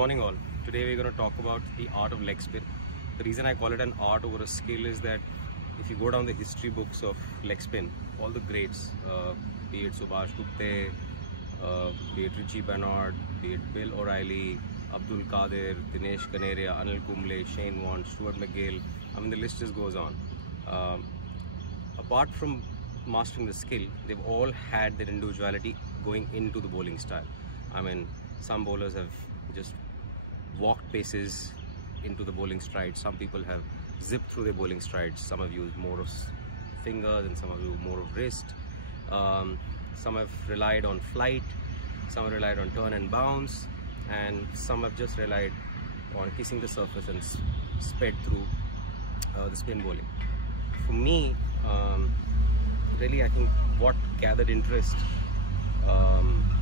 morning all. Today we're going to talk about the art of leg spin. The reason I call it an art over a skill is that if you go down the history books of leg spin, all the greats, be it Subhash Gupte, be it Richie Bernard, be it Bill O'Reilly, Abdul Qadir, Dinesh Kaneria, Anil Kumble, Shane Warne, Stuart McGill, I mean the list just goes on. Apart from mastering the skill, they've all had their individuality going into the bowling style. I mean, some bowlers have just walked paces into the bowling stride. Some people have zipped through their bowling strides. Some have used more of fingers and some have used more of wrist. Some have relied on flight, some have relied on turn and bounce, and some have just relied on kissing the surface and sped through the spin bowling. For me, really I think what gathered interest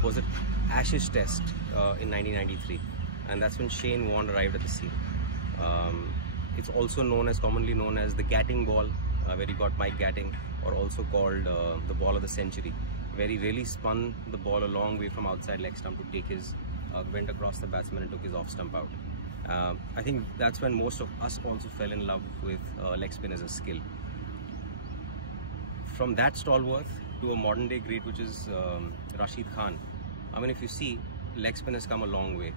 was an Ashes test in 1993, and that's when Shane Warne arrived at the scene. It's also commonly known as the Gatting ball, where he got Mike Gatting, or also called the ball of the century, where he really spun the ball a long way from outside leg stump to take his, went across the batsman and took his off stump out. I think that's when most of us also fell in love with leg spin as a skill. From that stalwart to a modern day great, which is Rashid Khan. I mean, if you see, leg spin has come a long way.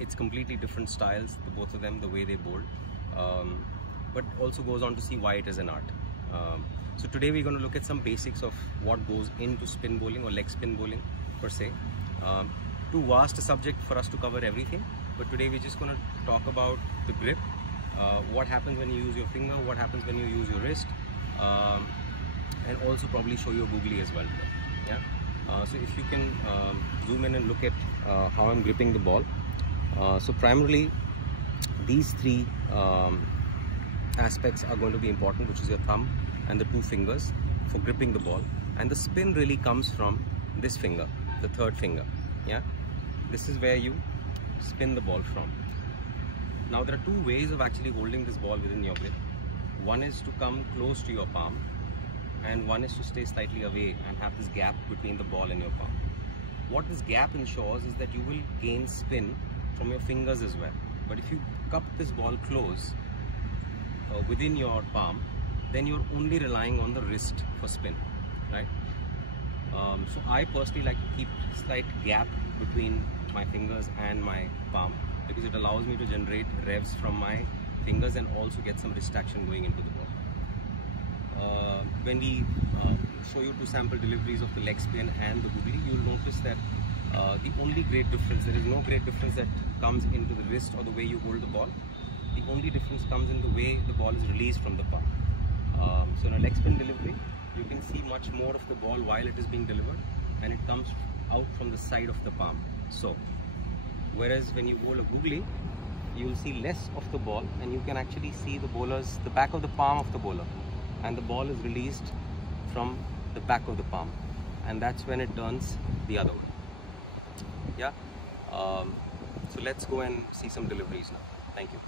It's completely different styles, the both of them, the way they bowl, but also goes on to see why it is an art. So today we're going to look at some basics of what goes into spin bowling or leg spin bowling per se. Too vast a subject for us to cover everything, but today we're just going to talk about the grip, what happens when you use your finger, what happens when you use your wrist, and also probably show you a googly as well. Yeah. So if you can zoom in and look at how I'm gripping the ball. So primarily these three aspects are going to be important, which is your thumb and the two fingers for gripping the ball, and the spin really comes from this finger, the third finger. Yeah, this is where you spin the ball from. Now there are two ways of actually holding this ball within your grip. One is to come close to your palm, and one is to stay slightly away and have this gap between the ball and your palm. What this gap ensures is that you will gain spin from your fingers as well. But if you cup this ball close within your palm, then you're only relying on the wrist for spin, right? So I personally like to keep a slight gap between my fingers and my palm, because it allows me to generate revs from my fingers and also get some wrist action going into the ball. When we show you two sample deliveries of the leg spin and the googly, you'll notice that the only great difference, there is no great difference that comes into the wrist or the way you hold the ball. The only difference comes in the way the ball is released from the palm. So in a leg spin delivery, you can see much more of the ball while it is being delivered, and it comes out from the side of the palm. So, whereas when you bowl a googly, you will see less of the ball, and you can actually see the back of the palm of the bowler, and the ball is released from the back of the palm, and that's when it turns the other way. Yeah. So let's go and see some deliveries now. Thank you.